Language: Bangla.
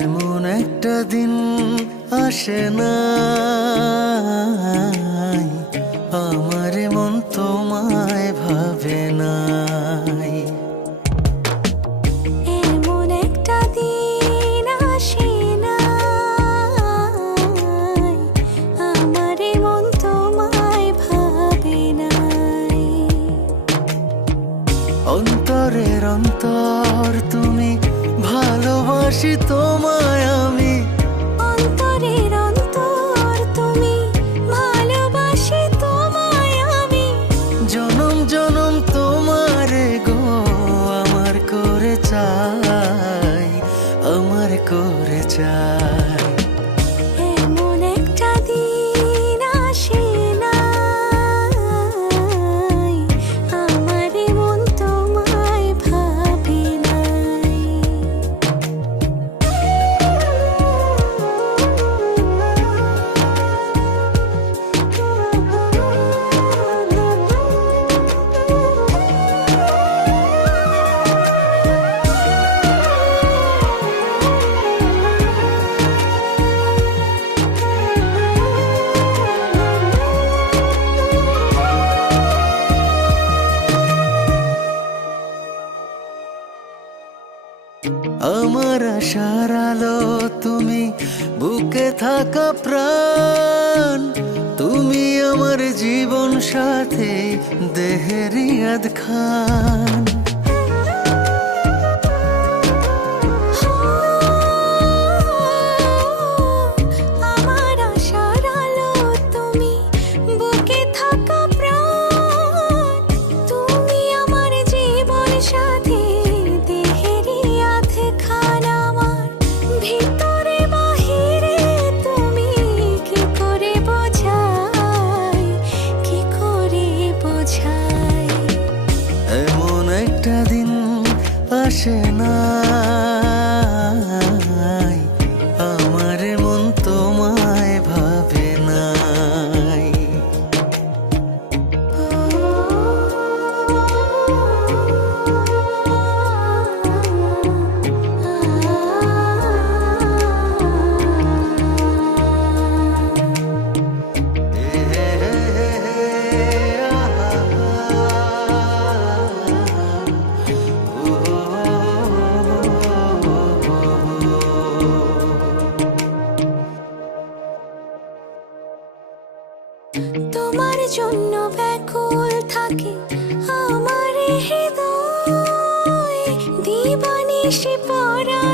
এমন একটা দিন আসে না আমার মন তোমায় ভাবে নাই। এমন একটা দিন আসে না আমার মন তোমায় ভাবে নাই। অন্তরের অন্তর তুমি, ভালোবাসি তোমায় আমি। অন্তরের অন্তর তুমি, ভালোবাসি তোমায় আমি। জনম জনম তোমারে গো আমার করে চাই, আমার করে চাই। এমন একটা দিন আসে না আমার মন তোমায় ভাবে নাই। আমার আশার আলো তুমি, বুকে থাকা প্রাণ তুমি, আমার জীবন সাথী দেহেরিয়াদ খান। আমার আশার আলো তুমি, বুকে থাকা প্রাণ তুমি, আমার জীবন সাথী দেহেরি আধে খান। আমার ভিতরে বাহিরে তুমি, কি করে বোঝাই, কি করে বোঝাই। এমন একটা দিন আসে না আমার মন তোমায় ভাবে নাই। তোমার জন্য ব্যাকুল থাকে আমার হৃদয়, দিবানিশি পরাণ